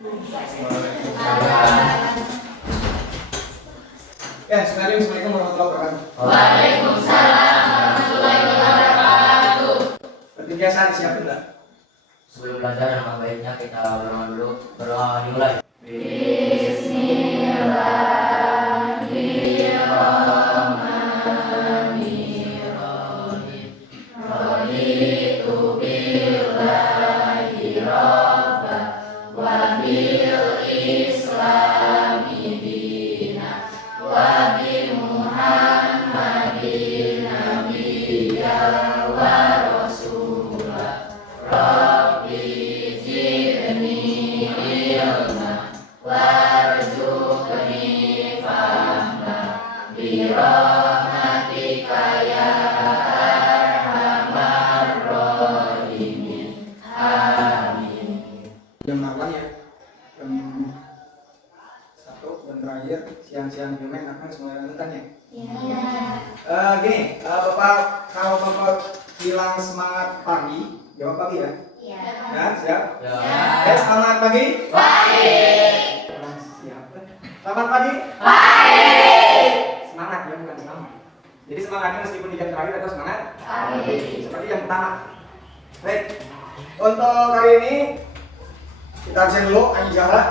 Ya, sekarang Assalamualaikum warahmatullahi wabarakatuh. Waalaikumsalam warahmatullahi wabarakatuh. Seperti biasa disiapin enggak? Sebelum belajar, memang baiknya kita berdoa dulu. Berdoa dimulai. Bismillahirrahmanirrahim. Raditu billahi rabba wa bil islami dina wa bi Muhammadin nabiyya wa rasulah. Rabbi zidni ilma warzuqni fahma birahmatika ya arhamar rahimin. Amin. Jam 8 ya. Jam 1 dan terakhir siang-siang Jumat akan semuanya lanjutan ya. Gini, Bapak kalau Bapak bilang semangat pagi, jawab pagi ya. Ya, siap? Ya. Ya, semangat pagi. Pagi. Siap. Selamat pagi. Pagi. Semangat ya, bukan semangat. Jadi semangatnya meskipun di jam terakhir atau semangat Pagi. seperti yang pertama. Baik. Untuk kali ini kita absen dulu. Ayu Zahra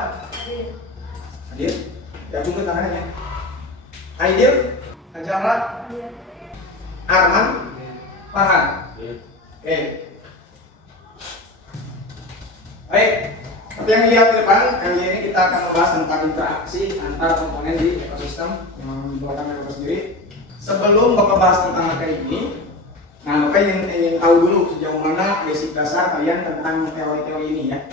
hadir. Ya, jumlah tangannya. Aidil, Zahra, Arman, Farhan. Oke. Baik. Seperti yang dilihat di depan, kali ini kita akan membahas tentang interaksi antar komponen di ekosistem yang dibuatkan Bapak sendiri. Sebelum Bapak bahas tentang materi ini, nah Bapak ingin tahu dulu sejauh mana basic dasar kalian tentang teori-teori ini ya.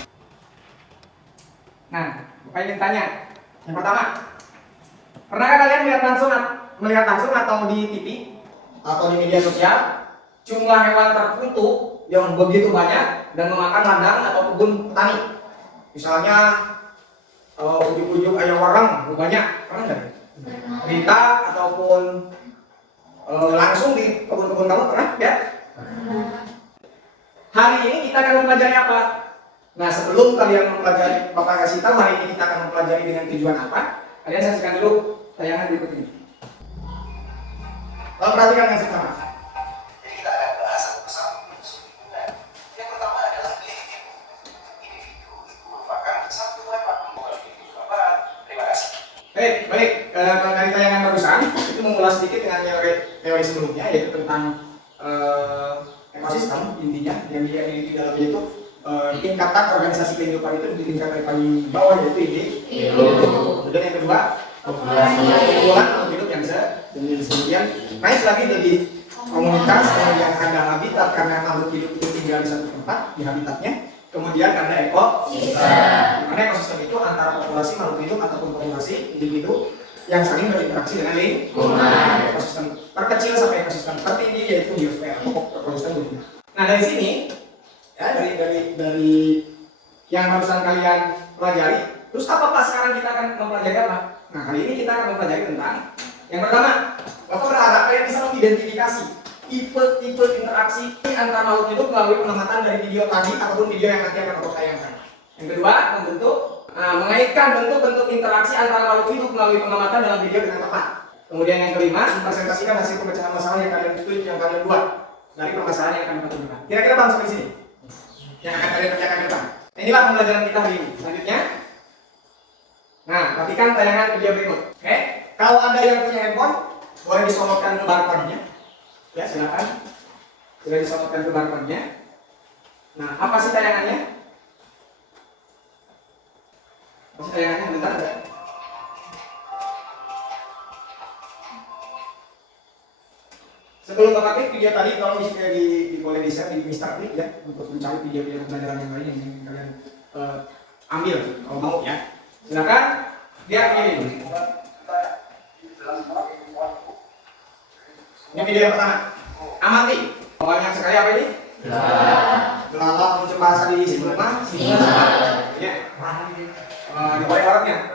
Nah, Bapak ingin tanya, yang pertama, pernahkah kalian melihat langsung atau di TV atau di media sosial jumlah hewan tertentu yang begitu banyak dan memakan ladang atau kebun petani? Misalnya ujuk-ujuk ayam warang banyak, pernah nggak? Berita ataupun langsung di kebun-kebun kamu pernah ya? Hari ini kita akan mempelajari apa? Nah, sebelum kalian mempelajari, Bapak kasih tahu hari ini kita akan mempelajari dengan tujuan apa. Kalian saksikan dulu tayangan berikut ini. Kalau perhatikan yang pertama. Jadi kita akan bahas satu persatu unsur lingkungan. Yang pertama adalah individu. Individu itu merupakan satu level pembuat individu apa? Terima kasih. Baik. Dari tayangan barusan itu mengulas sedikit dengan teori sebelumnya, yaitu tentang ekosistem intinya yang dia di dalamnya itu tingkatan organisasi kehidupan itu di tingkat yang paling bawah yaitu individu. Kemudian yang kedua kumpulan makhluk hidup yang sejenis. Kemudian naik lagi jadi komunitas, kemudian ada habitat karena makhluk hidup itu tinggal di satu tempat di habitatnya. Kemudian ada ekosistem. Karena ekosistem itu antara populasi makhluk hidup ataupun populasi individu yang saling berinteraksi dengan lingkungan. Ekosistem terkecil sampai ekosistem tertinggi yaitu biosfer atau ekosistem dunia. Nah, dari sini ya dari yang barusan kalian pelajari, terus apa Pak sekarang kita akan mempelajari apa? Nah, kali ini kita akan mempelajari tentang yang pertama, Bapak berharap kalian bisa mengidentifikasi tipe-tipe interaksi antara makhluk hidup melalui pengamatan dari video tadi ataupun video yang nanti akan Bapak tayangkan. Yang kedua, mengaitkan bentuk-bentuk interaksi antara makhluk hidup melalui pengamatan dalam video dengan tepat. Kemudian yang kelima, mempresentasikan hasil pemecahan masalah yang kalian buat dari permasalahan yang akan kita tunjukkan. Kira-kira paham sampai sini? Yang akan kalian kerjakan ke depan. Nah, inilah pembelajaran kita hari ini. Selanjutnya, nah, perhatikan tayangan video berikut. Oke, kalau ada yang punya handphone, boleh disorotkan ke barcode-nya. Ya, silakan. Sudah disorotkan ke barcode-nya. Nah, apa sih tayangannya? Apa sih tayangannya? Bentar ada. Sebelum Bapak klik video tadi, tolong boleh di-share di Mister Klik ya untuk mencari video-video pembelajaran yang lain yang ingin kalian ambil kalau mau ya. Silakan. Lihat ini. Ini video yang pertama. Amati. Banyak sekali apa ini? Belalang muncul bahasa di sebelumnya. Ya. Di bawah orangnya.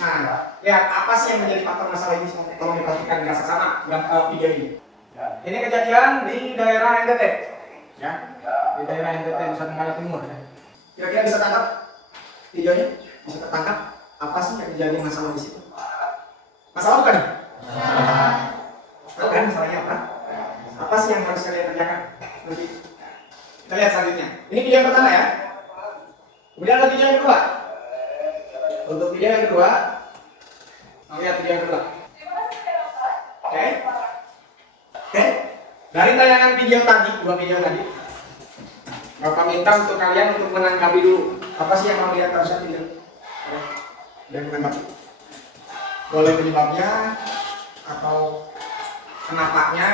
Nah, lihat apa sih yang menjadi faktor masalah ini? Tolong diperhatikan rasa sama video ini. Ini kejadian di daerah NTT, ya, di daerah NTT Nusa Tenggara Timur. Ya. Kira-kira bisa tangkap videonya? bisa tertangkap apa sih yang menjadi masalah di situ? Masalah bukan? Tahu kan masalahnya apa? Apa sih yang harus kalian kerjakan? Nanti kita lihat selanjutnya. Ini video yang pertama ya. Kemudian ada video yang kedua. Untuk video yang kedua, kita lihat video yang kedua. Oke. Oke. Dari tayangan video tadi, dua video tadi, Bapak minta untuk kalian untuk menanggapi dulu apa sih yang kalian harusnya tidak dan menanggapi. Boleh penyebabnya atau kenapanya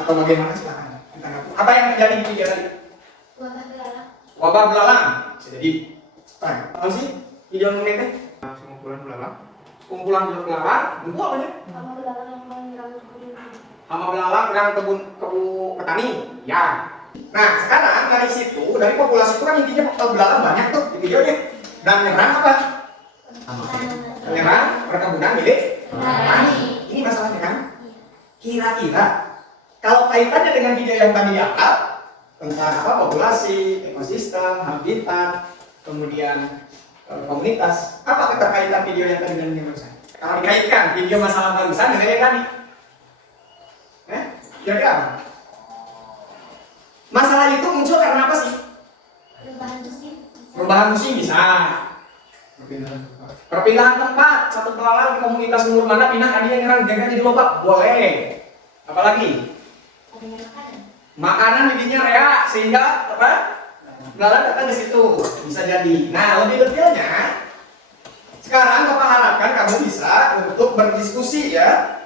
atau bagaimana, silakan ditanggapi. Apa yang terjadi di video tadi? Wabah belalang. Bisa jadi. Apa sih video ini? Kumpulan belalang. Kumpulan belalang. Itu apa sih? Hama belalang menyerang kebun petani. Ya. Nah, sekarang dari situ, dari populasi itu kan intinya belalang banyak tuh di videonya. Dan menyerang apa? Menyerang perkebunan milik petani. Ini masalahnya kan? Kira-kira kalau kaitannya dengan video yang tadi diangkat tentang apa populasi, ekosistem, habitat, kemudian komunitas, apa keterkaitan video yang tadi dengan yang barusan? Kalau dikaitkan video masalah barusan dengan yang tadi, kira-kira apa? Masalah itu muncul karena apa sih? Perubahan musim bisa. Perpindahan tempat, satu belalang di komunitas umur mana pindah ada yang nyerang jaga jadi lobak, boleh. Apalagi? Makanan bikinnya rea sehingga apa? Belalang datang ke situ, bisa jadi. Nah, lebih detailnya sekarang Bapak harapkan kamu bisa untuk berdiskusi ya,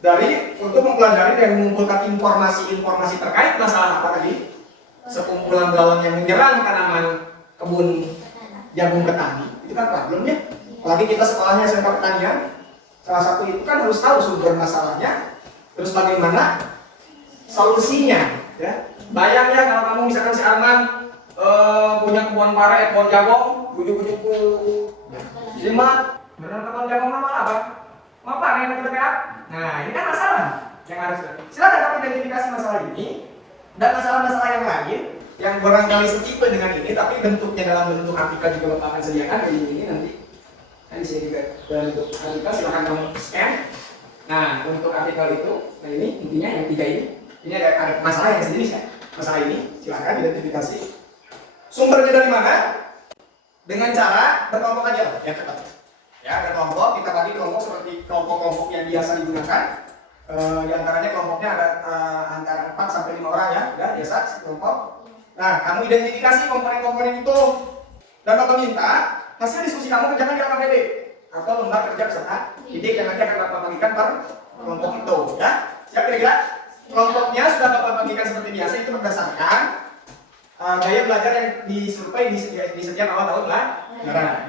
dari untuk mempelajari dan mengumpulkan informasi-informasi terkait masalah apa tadi? Sekumpulan belalang yang menyerang tanaman kebun jagung petani. Itu kan problemnya. Apalagi kita sekolahnya SMK Pertanian, salah satu itu kan harus tahu sumber masalahnya, terus bagaimana solusinya. Ya, bayang ya kalau kamu misalkan si Arman punya kebun pare, kebun jagung, bujuk-bujuk jimat, benar kebun jagung nama apa? Mau panen atau tidak? Nah, ini kan masalah yang harus. Silakan kamu identifikasi masalah ini dan masalah-masalah yang lain yang barangkali setipe dengan ini, tapi bentuknya dalam bentuk artikel juga Bapak akan sediakan di ini nanti. Kan di sini juga dalam bentuk artikel, silakan kamu scan. Nah, untuk artikel itu, nah ini intinya yang tiga ini ada masalah yang sejenis ya. Masalah ini silakan identifikasi. Sumbernya dari mana? Dengan cara berkelompok aja, ya tetap. Ya, ada kelompok, kita bagi kelompok seperti kelompok-kelompok yang biasa digunakan. Di antaranya kelompoknya ada antara 4 sampai 5 orang ya biasa kelompok. Nah, kamu identifikasi komponen-komponen itu dan Bapak minta hasil diskusi kamu kerjakan di LKPD atau lembar kerja peserta didik yang nanti akan Bapak bagikan per kelompok itu ya. Siap kira-kira? Kelompoknya sudah Bapak bagikan seperti biasa, itu berdasarkan gaya belajar yang disurvei di setiap awal tahun lah.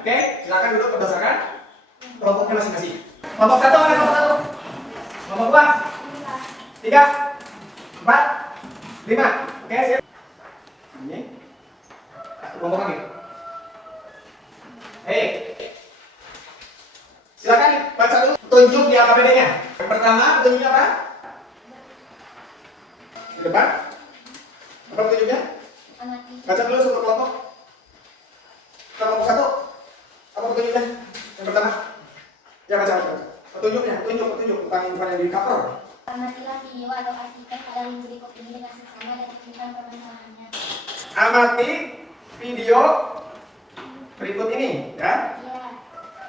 Oke, silakan duduk berdasarkan kelompoknya masing-masing. Kelompok 1 ada kelompok 1. Kelompok 2, 3, 4, 5. Oke, siap. Ini kelompok lagi. Hei, silakan baca dulu tunjuk di AKPD-nya. Yang pertama tunjuknya apa? Di depan. Apa tunjuknya? Baca dulu satu kelompok. Kelompok 1. Apa petunjuknya? Yang pertama. Ya baca. Petunjuk, bukan yang di cover. Amatilah video atau artikel pada link berikut ini dengan seksama dan tunjukkan permasalahannya. Amati video berikut ini, ya. Iya.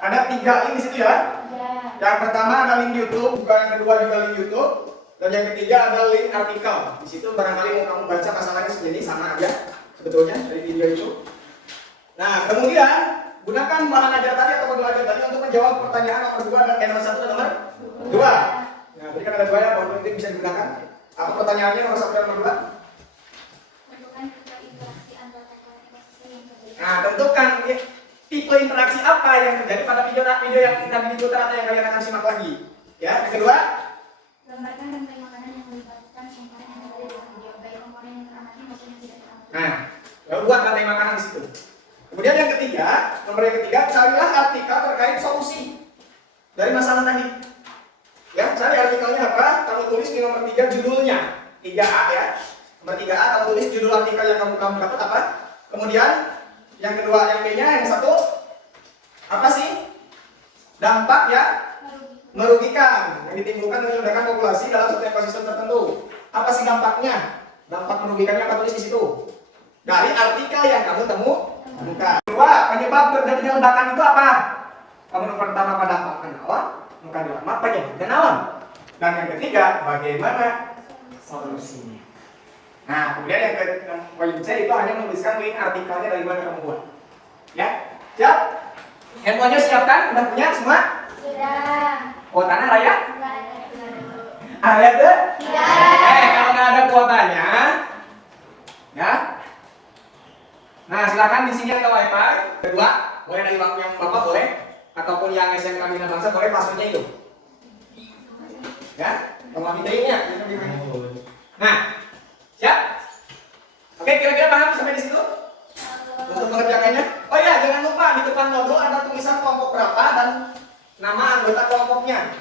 Ada 3 link di situ ya. Iya. Yang pertama ada link YouTube, yang kedua juga link YouTube, dan yang ketiga ada link artikel. Di situ barangkali mau kamu baca masalahnya sejenis sama aja sebetulnya dari video itu. Nah, kemudian gunakan bahan ajar tadi atau modul ajar tadi untuk menjawab pertanyaan nomor 2 dan nomor 1 dan nomor 2. Nah, tadi kan ada 2 ya, modul ini bisa digunakan. Apa pertanyaannya nomor 1 dan nomor 2? Tentukan tipe interaksi antar tokoh ekosistem yang berbeda. Nah, tentukan tipe interaksi apa yang terjadi pada video yang tadi diputar atau yang kalian akan simak lagi. Ya, yang kedua, Gambarkan rantai makanan yang melibatkan komponen yang ada dalam video, baik komponen yang teramati maupun yang tidak teramati. nah, buat rantai makanan di situ. Kemudian yang ketiga, nomor yang ketiga, carilah artikel terkait solusi dari masalah tadi. Ya, cari artikelnya apa? Kamu tulis di nomor 3 judulnya, 3A ya. Nomor 3A kamu tulis judul artikel yang kamu dapat apa? Kemudian yang kedua, yang B-nya, yang satu Apa sih dampak yang merugikan yang ditimbulkan dengan ledakan populasi dalam satu ekosistem tertentu? Apa sih dampaknya? Dampak merugikannya apa tulis di situ? Dari artikel yang kamu temukan. Kedua, penyebab terjadinya ledakan itu apa? Kamu pertama pada dampak kenaon, bukan dilama penyebabnya naon. Dan yang ketiga, bagaimana solusinya. Nah, kemudian yang poin C itu hanya menuliskan link artikelnya dari mana kamu buat. Ya, siap? Handphonenya siapkan? Udah punya semua? Sudah. Kuotanya Raya? Enggak ada. Ada tuh? Tidak. Kalau nggak ada kuotanya, ya. Nah, silakan di sini ada wifi. Kedua, boleh dari yang bapak boleh, ataupun yang SMK Bina Bangsa boleh passwordnya itu. Ya, kalau videonya. Nah, siap? Oke, kira-kira paham sampai di situ? Untuk mengerjakannya. Oh iya, jangan lupa di depan modul ada tulisan kelompok berapa dan nama anggota kelompoknya.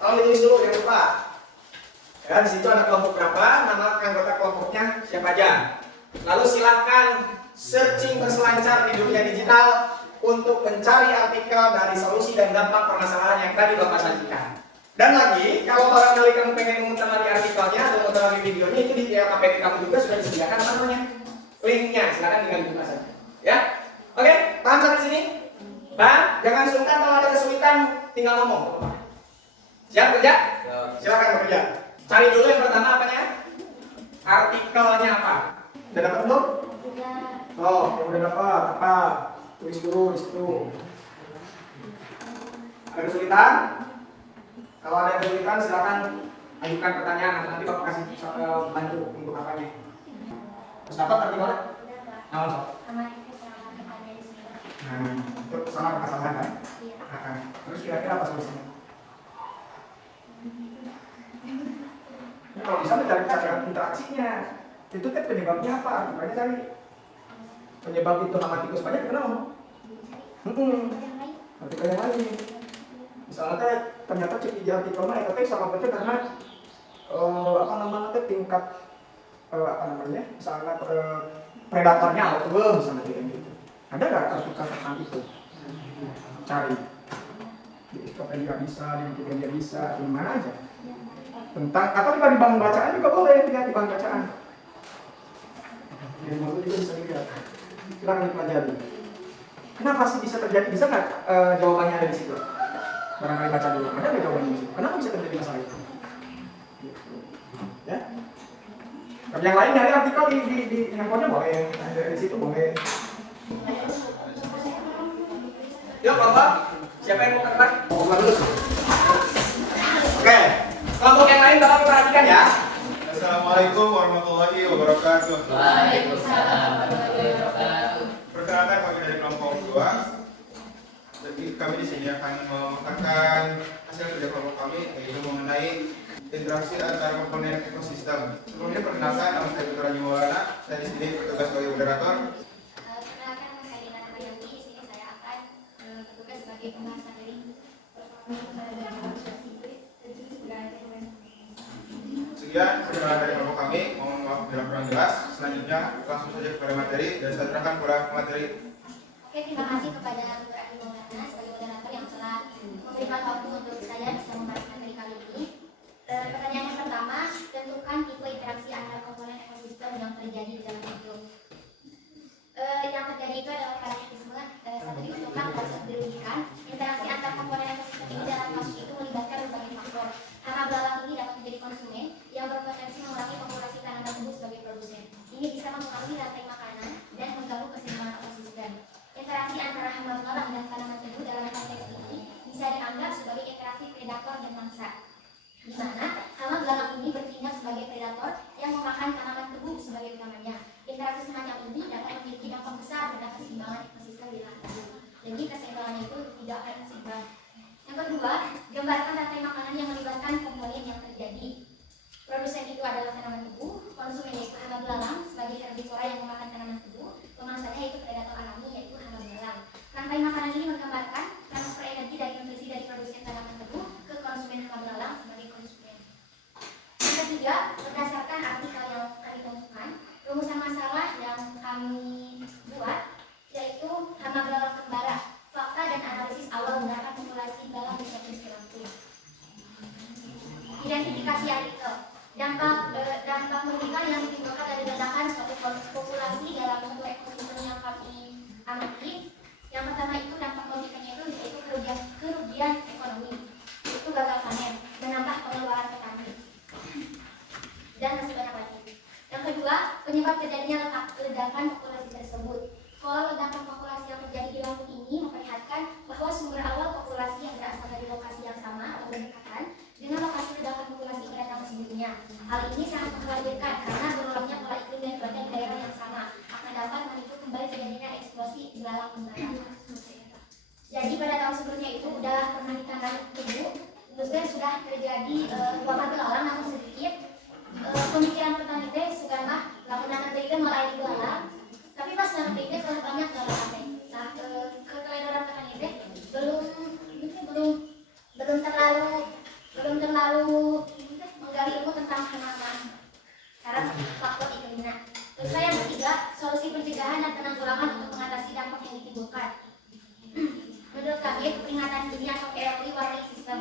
Tolong ditulis dulu, jangan lupa. Ya, di situ ada kelompok berapa, nama anggota kelompoknya siapa aja. Lalu silakan searching berselancar di dunia digital untuk mencari artikel dari solusi dan dampak permasalahan yang tadi Bapak sajikan. Dan lagi, kalau barangkali kamu pengen memutar lagi artikelnya atau memutar lagi videonya, itu di KPK kamu juga sudah disediakan apa namanya? Linknya, silakan tinggal dibuka saja. Ya, oke, paham sampai sini? Bang, jangan sungkan kalau ada kesulitan, tinggal ngomong. Siap kerja? Silakan bekerja. Cari dulu yang pertama apanya? Artikelnya apa? Udah dapat belum? Sudah. Oh, yang udah dapat apa? Tulis dulu di situ. Ada kesulitan? Kalau ada kesulitan silakan ajukan pertanyaan nanti Bapak kasih bantu untuk apanya. Terus dapat artikelnya? Nah, sok. Nah, itu sama kesalahan kan? Iya. Nah, terus kira-kira apa solusinya? Nah, kalau bisa mencari cara interaksinya. Itu kan penyebabnya apa? Artikelnya cari. Penyebab itu hama tikus banyak kenapa? Artikel yang lain. Misalnya ternyata cek di artikelnya itu sama baca karena apa namanya tingkat apa namanya? Misalnya predatornya auto misalnya gitu. Ada nggak artikel tentang itu? Cari di Wikipedia bisa, di Wikipedia bisa, di mana aja. Tentang atau di bahan bacaan juga boleh dilihat di bahan bacaan. Yang mau juga bisa dilihat. Silakan dipelajari. Kenapa sih bisa terjadi? Bisa nggak jawabannya ada di situ? Barangkali baca dulu. Ada nggak jawabannya di situ? Kenapa bisa terjadi masalah itu? Gitu. Ya. Tapi yang lain dari artikel di handphonenya boleh, dari situ boleh. Yuk, kelompok. Siapa yang mau kerbang? Mau dulu. Oke. Kelompok yang lain Bapak perhatikan ya. Assalamualaikum warahmatullahi wabarakatuh. Waalaikumsalam warahmatullahi wabarakatuh. Perkenalkan kami dari kelompok 2. Jadi kami di sini akan memaparkan hasil kerja kelompok kami yaitu mengenai interaksi antara komponen ekosistem. Sebelumnya perkenalkan nama saya Dr. Haji Maulana. Saya di sini bertugas sebagai moderator. Perkenalkan nama saya Dina Nuryanti. Di sini saya akan bertugas sebagai pembahasan dari Sekian perkenalan dari kelompok kami. Mohon maaf bila kurang jelas. Selanjutnya langsung saja kepada materi dan saya serahkan kepada materi. Oke, terima kasih kepada Dr. Adi Maulana sebagai moderator yang telah memberikan waktu untuk saya bisa membahas materi kali ini. Pertanyaan yang pertama, tentukan tipe interaksi antara komponen ekosistem yang terjadi di dalam hidup. Yang terjadi itu adalah paradigma satu diuntungkan dan satu dirugikan. Interaksi antar komponen ekosistem ini dalam kasus itu melibatkan berbagai faktor. Hama belalang ini dapat menjadi konsumen yang berpotensi mengurangi populasi tanaman tebu sebagai produsen. Ini bisa mempengaruhi rantai makanan dan mengganggu keseimbangan ekosistem. Interaksi antara hama belalang dan tanaman tebu dalam konteks ini bisa dianggap sebagai interaksi predator dan mangsa, di mana hama belalang ini bertindak sebagai predator yang memakan tanaman tebu sebagai utamanya. Interaksi semacam ini dapat memiliki dampak besar terhadap keseimbangan ekosistem di lahan tebu. Jadi keseimbangannya itu tidak akan seimbang. Yang kedua, gambarkan rantai makanan yang melibatkan komponen yang terjadi. Produsen itu adalah tanaman tebu, konsumen yaitu hama belalang sebagai herbivora yang memakan tanaman tebu, pemangsanya yaitu predator alami yaitu hama belalang. Rantai makanan ini menggambarkan transfer energi dari nutrisi dari produsen tanaman tebu ke konsumen hama belalang sebagai konsumen. Yang ketiga, berdasarkan artikel yang kami temukan, rumusan masalah yang kami buat yaitu hama belalang kembara, fakta dan penyebab terjadinya ledakan populasi tersebut. Pola ledakan populasi yang terjadi di Lampung ini memperlihatkan bahwa sumber awal populasi yang berasal dari lokasi yang sama atau berdekatan dengan lokasi ledakan populasi pada tahun sebelumnya. Hal ini sangat mengkhawatirkan karena berulangnya pola iklim dan cuaca di daerah yang sama akan dapat memicu kembali terjadinya eksplosif belalang tenggelam. Jadi pada tahun sebelumnya itu sudah pernah ditangani tubuh, terus sudah terjadi wabah belalang namun sedikit. Pemikiran petani teh sudah lamun nanti teh mulai belalang, tapi pas nanti teh sangat banyak belalang teh. Nah, kekeliruan petani teh belum terlalu menggali ilmu tentang tanaman cara faktor iklimnya. Terus yang ketiga, solusi pencegahan dan penanggulangan untuk mengatasi dampak yang ditimbulkan. Menurut kami, peringatan dunia atau PLI warning system.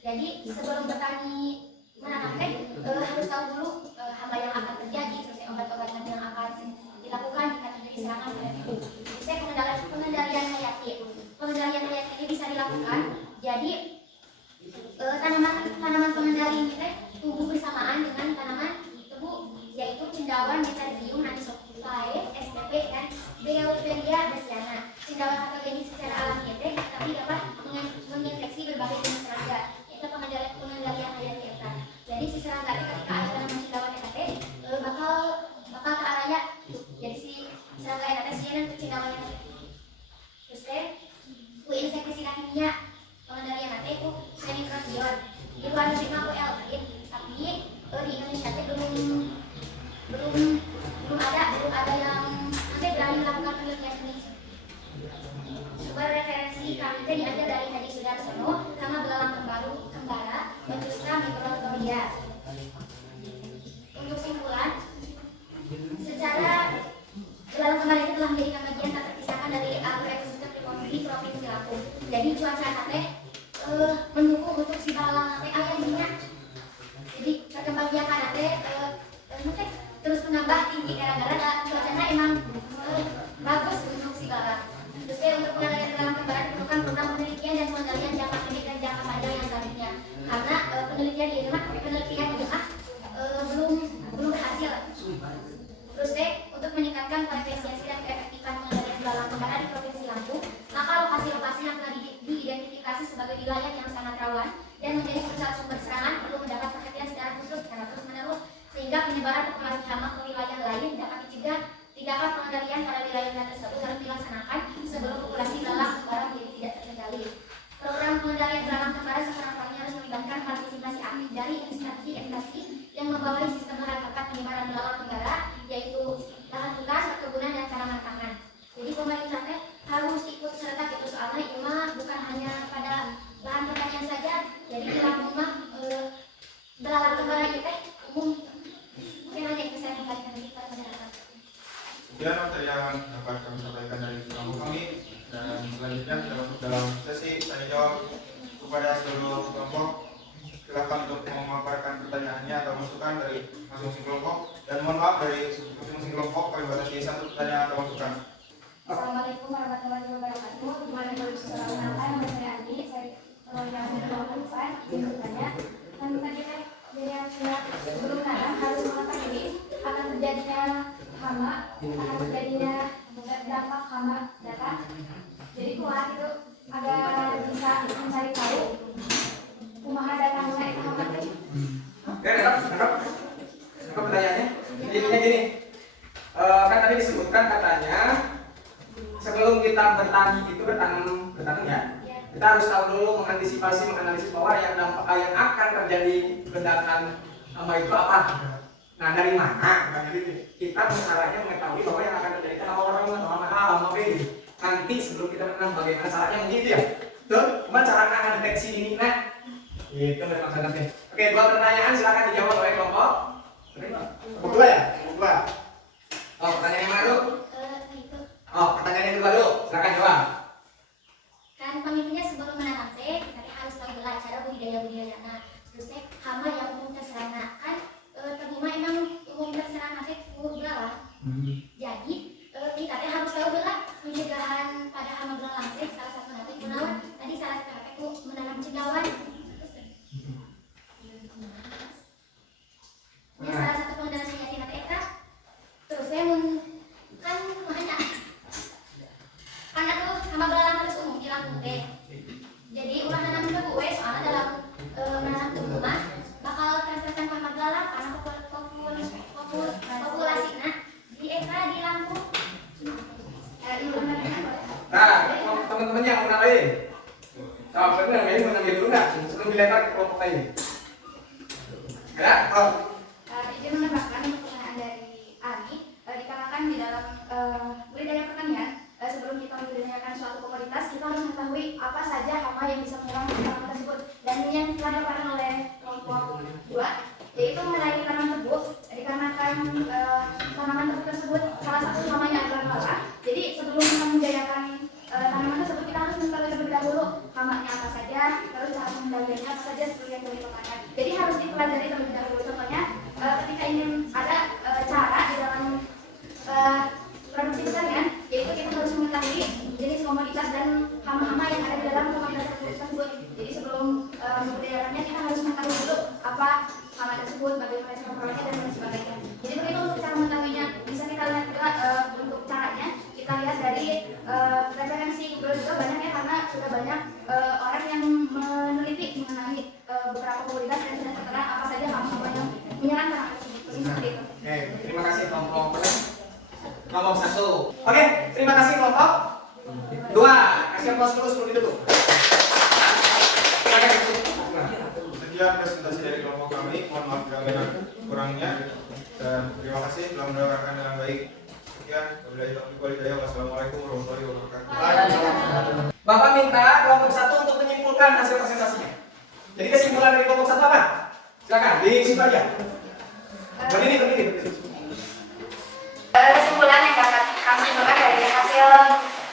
Jadi sebelum petani menanam teh harus tahu dulu hama yang akan terjadi, terus obat-obatan yang akan dilakukan jika terjadi serangan penyakit. Jadi pengendalian hayati. Pengendalian hayati ini bisa dilakukan. Jadi tanaman pengendali ini teh tumbuh bersamaan dengan tanaman tebu, yaitu cendawan, metarhizium, anisophyllae, SPP, dan Beauveria bassiana. Cendawan patogenik secara alami teh tapi dapat menginfeksi berbagai jenis serangga. Itu pengendalian hayati eta. Jadi si serangga teh ketika ada tanaman cendawan eta teh bakal ke arahnya. Jadi si serangga eta teh sieun cendawan eta. Terus teh ku insektisida kimia pengendalian nanti itu semikrosion. Di luar negeri mah ku lain, tapi di Indonesia teh belum ada yang nanti berani melakukan penelitian ini. Sumber referensi kami teh diambil dari Haji Sudarsono sama belalang kembara Vetusta migratoria. Untuk simpulan, secara belalang kembara itu telah menjadikan bagian tak terpisahkan dari alur ekosistem di Provinsi Lampung. Jadi cuaca teh mendukung untuk si belalang teh aya di dinya. Jadi perkembangbiakan teh terus menambah tinggi gara-gara cuacanya emang bagus untuk si belalang. Terus untuk pengendalian belalang kembara diperlukan program penelitian dan pengendalian jangka pendek dan jangka panjang yang selanjutnya. Karena penelitian di rumah belum berhasil. Terus untuk meningkatkan kualifikasi dan keefektifan pengendalian belalang kembara di Provinsi Lampung, maka lokasi-lokasi yang telah diidentifikasi sebagai wilayah yang sangat rawan dan menjadi pusat sumber serangan perlu mendapat perhatian secara khusus secara terus-menerus sehingga penyebaran populasi hama ke wilayah lain dapat dicegah. Tindakan pengendalian pada wilayah tersebut harus dilaksanakan sebelum populasi belalang kembara menjadi tidak terkendali. Program pengendalian belalang kembara sekarang harus melibatkan partisipasi aktif dari instansi yang membawahi sistem lahan tempat penyebaran belalang kembara, yaitu lahan hutan, perkebunan, dan tanaman pangan. Jadi pemerintah harus ikut serta gitu, soalnya ini mah bukan hanya pada lahan pertanian saja. Jadi di Lampung mah belalang kembara itu umum. Mungkin hanya itu saya kembalikan lagi kepada masyarakat. Sekian materi yang dapat kami sampaikan dari kelompok kami, dan selanjutnya kita masuk dalam sesi tanya jawab kepada seluruh kelompok. Silakan untuk memaparkan pertanyaannya atau masukan dari masing-masing kelompok, dan mohon maaf dari masing-masing kelompok kami batasi satu pertanyaan atau masukan. Assalamualaikum warahmatullahi wabarakatuh. Gimana kalau perkenalkan, nama saya Andi. Saya yang berkelompok ingin bertanya. Kan tadi jadi sebelum nanam harus mengapa diri akan terjadinya hama, akan terjadinya dampak hama datang. Jadi kuat itu agak bisa mencari tahu kumaha datangnya itu hama teh. Nangkap pertanyaannya. Intinya gini, kan tadi disebutkan katanya sebelum kita bertani itu bertanam ya, kita harus tahu dulu menganalisis bahwa yang akan terjadi ledakan hama itu apa. Nah dari mana? Kita caranya mengetahui bahwa yang akan terjadi hama orang atau hama B. Nanti sebelum kita bertanam bagaimana caranya begitu ya? Tuh, cuma cara deteksi ini nah. Itu maksudnya. Oke, dua pertanyaan silakan dijawab oleh kelompok. Kedua ya? Kedua. Oh, pertanyaan yang baru. Oh, pertanyaan yang kedua dulu. Silakan jawab. Kan pemimpinnya sebelum menanam teh, tadi harus tahu belah cara budidaya-budidayana. Terus hama yang umum terserang kan tebu mah emang umum terserang teh belalang. Jadi kita teh harus tahu belah pencegahan pada hama belalang teh salah satu nanti kunaon. Tadi salah satu nanti menanam cendawan. Ini salah satu pengendalian hayati nanti eta. lain. Nah, benar, ini mengambil dulu nggak? Sebelum dilempar ke kelompok lain. Ya, Izin menambahkan untuk pertanyaan dari Ani, dikarenakan di dalam budidaya pertanian, sebelum kita membudidayakan suatu komoditas, kita harus mengetahui apa saja hama yang bisa menyerang tanaman tersebut. Dan yang telah dilakukan oleh kelompok 2, yaitu mengenai tanaman tebu, dikarenakan tanaman tebu tersebut salah satu hamanya adalah bala. Jadi sebelum kita membudidayakan tanaman tersebut, kita harus mengetahui terlebih dahulu hamanya apa saja, terus cara mengendalikannya apa saja seperti yang telah dikatakan. Jadi harus dipelajari terlebih dahulu. Contohnya, ketika ingin ada cara di dalam produksi pertanian, yaitu kita harus mengetahui jenis komoditas dan hama-hama yang ada di dalam komoditas tersebut. Jadi sebelum membudidayakannya, kita harus mengetahui dulu apa hama tersebut, bagaimana cara merawatnya dan lain sebagainya. Jadi begitu untuk cara mengetahuinya. Bisa kita lihat juga untuk caranya. Kita lihat dari referensi Google juga banyak ya, karena sudah banyak orang yang meneliti mengenai beberapa komoditas dan sudah tertera apa saja hama-hama yang menyerang tanaman tersebut. Seperti itu. Oke, terima kasih kelompok 1. Oke, terima kasih kelompok 2. Kasih aplaus dulu sebelum ditutup. Sekian presentasi dari kelompok kami. Mohon maaf bila banyak kurangnya. Dan terima kasih telah mendengarkan dengan baik. Sekian, wabillahi taufiq wal hidayah. Wassalamualaikum warahmatullahi wabarakatuh. Bapak minta kelompok 1 untuk menyimpulkan hasil presentasinya. Jadi kesimpulan dari kelompok 1 apa? Silakan, di situ aja. Berdiri. Kesimpulan yang dapat kami simpulkan dari hasil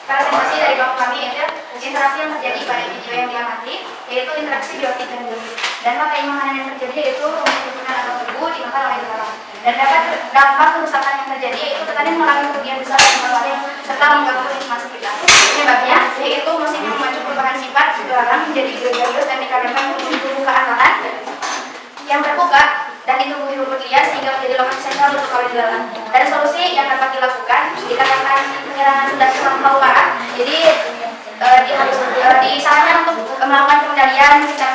presentasi dari kelompok kami yaitu interaksi yang terjadi pada video yang diamati, yaitu interaksi biotik dan biotik. Dan maka makanan yang terjadi yaitu pembentukan atau tebu dimakan oleh belalang. Dan dampak kerusakan yang terjadi yaitu petani mengalami kerugian besar dan mengalami serta mengganggu lingkungan sekitar. Penyebabnya yaitu musim yang memacu perubahan sifat belalang menjadi gregarius dan dikarenakan pembukaan lahan yang terbuka dan ditumbuhi rumput liar sehingga menjadi lokasi sentral untuk kawin belalang. Dan solusi yang dapat dilakukan dikarenakan penyerangan sudah terlampau parah, jadi disarankan untuk melakukan pengendalian secara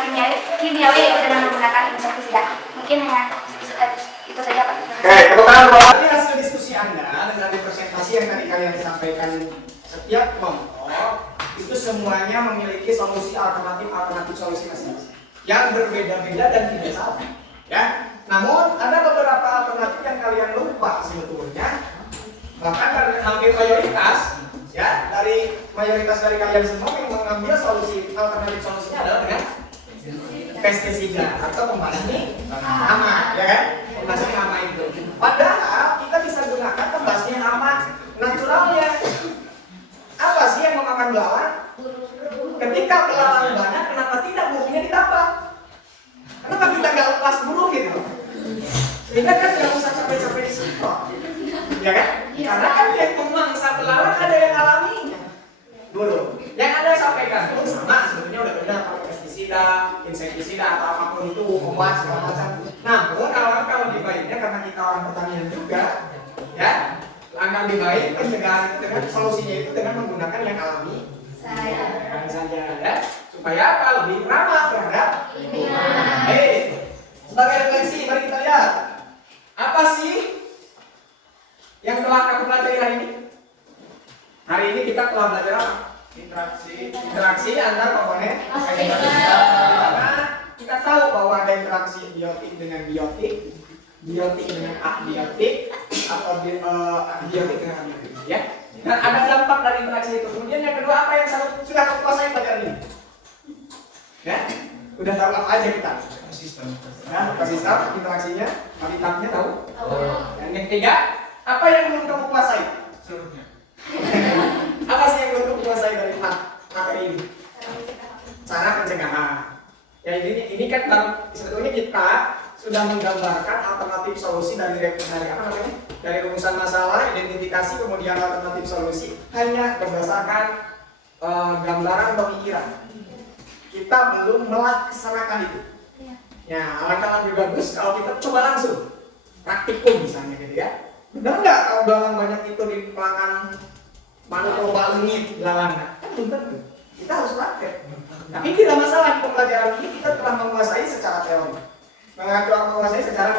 kimiawi dengan menggunakan insektisida. Mungkin hanya itu saja Pak. Oke, tepuk tangan Bapak. Ini hasil diskusi Anda dengan presentasi yang tadi kalian sampaikan. Setiap kelompok itu semuanya memiliki solusi alternatif solusi masing-masing yang berbeda-beda dan tidak sama. Ya, namun ada beberapa alternatif yang kalian lupa sebetulnya. Bahkan hampir mayoritas, ya, dari mayoritas dari kalian semua yang mengambil solusi alternatif solusinya adalah dengan pestisida atau pembasmi hama, ya kan? Pembasmi hama itu. Padahal kita bisa gunakan pembasmi hama naturalnya. Apa sih yang memakan belalang? Ketika belalang banyak, kenapa tidak burungnya ditambah? Kenapa kita nggak lepas burung gitu? Sehingga kan nggak usah capek-capek di situ, ya kan? Karena kan yang memangsa belalang ada yang alaminya. Dulu, yang Anda sampaikan itu sama sebetulnya udah benar pakai pestisida, insektisida atau apapun itu, obat segala macam. Namun alangkah lebih baiknya karena kita orang pertanian juga, ya, langkah lebih baik pencegahan itu dengan solusinya itu dengan menggunakan yang alami saja, ya, supaya apa? Lebih ramah terhadap lingkungan. Sebagai refleksi, mari kita lihat apa sih yang telah kamu pelajari hari ini? Hari ini kita telah belajar apa? Interaksi antar komponen. Karena kita tahu bahwa ada interaksi biotik dengan biotik dengan abiotik, atau biotik dengan abiotik, ya. Dan ada dampak dari interaksi itu. Kemudian yang kedua, apa yang sudah kamu kuasai pelajaran ini? Ya, udah tahu apa aja kita? Sistem. Ya, sistem interaksinya, habitatnya tahu. Dan yang ketiga, apa yang belum kamu kuasai? Seluruhnya. Apa sih yang belum kamu kuasai dari materi ini? Cara pencegahan. Ya ini kan sebetulnya kita sudah menggambarkan alternatif solusi dari dari rumusan masalah, identifikasi, kemudian alternatif solusi hanya berdasarkan gambaran pemikiran. Kita belum melaksanakan itu. Ya, alangkah lebih bagus kalau kita coba langsung praktikum misalnya gitu ya. Benar nggak kalau belalang banyak itu di pelanggan Manotoba Lengit belalang? Kan belum tentu. Kita harus praktek. Tapi tidak masalah di pembelajaran ini kita telah menguasai secara teori, menguasai secara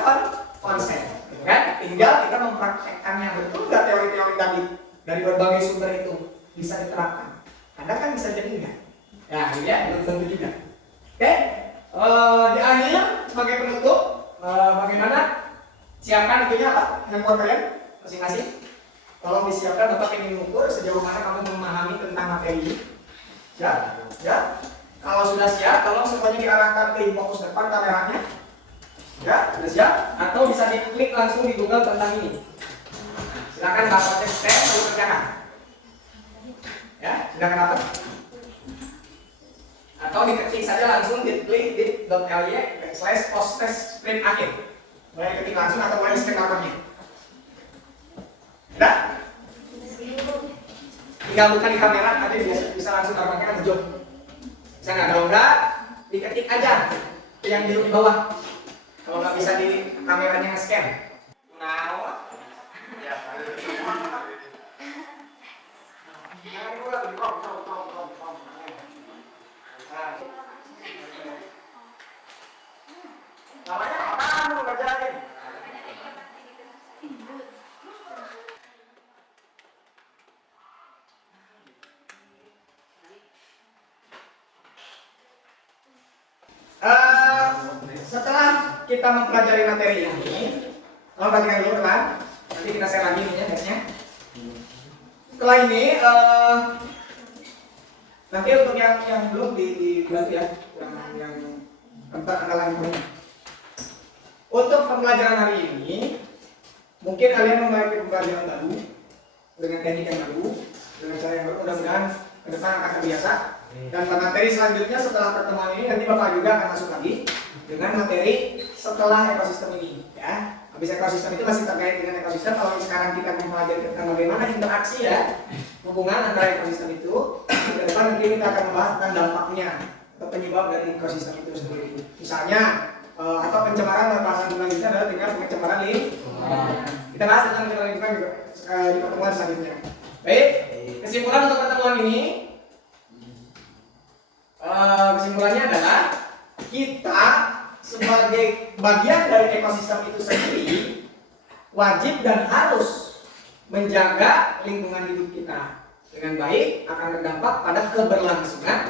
konsep, gitu kan? Tinggal kita mempraktekkannya. Betul nggak teori-teori tadi dari berbagai sumber itu bisa diterapkan? Anda kan bisa jadi enggak? Nah, ini ya, belum tentu juga. Oke, di akhir sebagai penutup, bagaimana siapkan itunya apa? Handphone kalian masing-masing. Tolong disiapkan, Bapak ingin mengukur sejauh mana kamu memahami tentang materi ini. Ya, ya. Kalau sudah siap, tolong semuanya diarahkan ke fokus depan kameranya. Ya, sudah siap? Atau bisa diklik langsung di Google tentang ini. Silakan Bapak cek lalu kerjakan. Ya, silakan apa? Atau diketik saja langsung diklik bit.ly/post-test sprint akhir. Boleh ketik langsung atau boleh scan lapornya. Udah? Tinggal buka di kamera, nanti bisa langsung taruhkan ke job. Bisa nggak? Kalau enggak, diketik aja yang di bawah. Kalau nggak bisa di kameranya nge-scan. Nah, ya. Namanya apa kamu ngerjain? Setelah kita mempelajari materi ini, tolong perhatikan dulu teman. Nanti kita share lagi ini ya guysnya. Setelah ini, nanti untuk yang belum dibantu ya, yang tempat adalah ini. Untuk pembelajaran hari ini, mungkin kalian memiliki pembelajaran baru dengan teknik yang baru, dengan cara yang baru. Mudah-mudahan ke depan akan terbiasa. Dan materi selanjutnya setelah pertemuan ini nanti Bapak juga akan masuk lagi dengan materi setelah ekosistem ini ya. Habis ekosistem itu masih terkait dengan ekosistem. Kalau sekarang kita mempelajari tentang bagaimana interaksi ya, hubungan antara ekosistem itu, ke depan nanti kita akan membahas tentang dampaknya atau penyebab dari ekosistem itu sendiri. Misalnya atau pencemaran bahasan selanjutnya adalah dengan pencemaran lingkungan. Kita bahas tentang pencemaran lingkungan juga di pertemuan selanjutnya. Baik, kesimpulan untuk pertemuan ini. Kesimpulannya adalah kita sebagai bagian dari ekosistem itu sendiri wajib dan harus menjaga lingkungan hidup kita dengan baik, akan berdampak pada keberlangsungan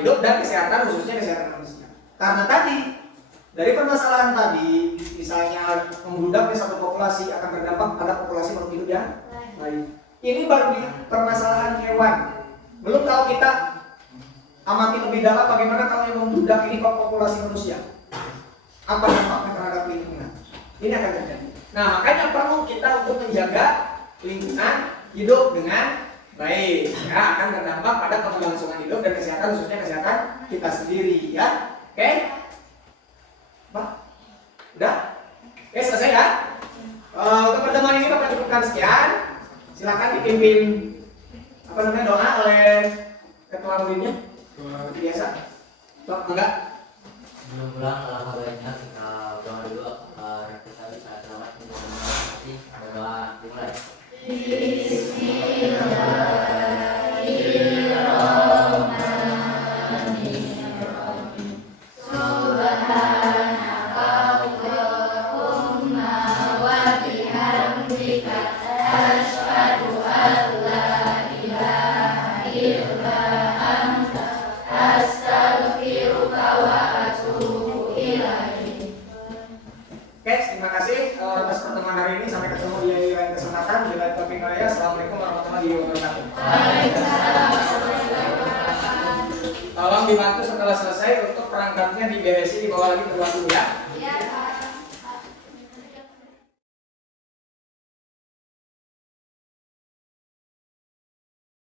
hidup dan kesehatan, khususnya kesehatan manusia. Karena tadi dari permasalahan tadi, misalnya membludaknya satu populasi akan berdampak pada populasi makhluk hidup yang lain. Ini baru di permasalahan hewan. Belum kalau kita amati lebih dalam bagaimana kalau yang membludak ini populasi manusia. Apa dampaknya terhadap lingkungan? Ini akan terjadi. Nah, makanya perlu kita untuk menjaga lingkungan hidup dengan baik. Ya, akan berdampak pada keberlangsungan hidup dan kesehatan, khususnya kesehatan kita sendiri. Ya, oke? Pak, udah? Oke, selesai ya? Untuk pertemuan ini Bapak cukupkan sekian. Silakan dipimpin doa oleh ketua muridnya. Biasa? Enggak? Sebelum pulang, alangkah baiknya kita berdoa dulu agar kita bisa selamat menjalani berdoa dimulai. Atas pertemuan hari ini, sampai ketemu di lain kesempatan. Bila topik saya, assalamualaikum warahmatullahi wabarakatuh. Tolong dibantu setelah selesai untuk perangkatnya diberesin, dibawa lagi ke ruang dulu ya.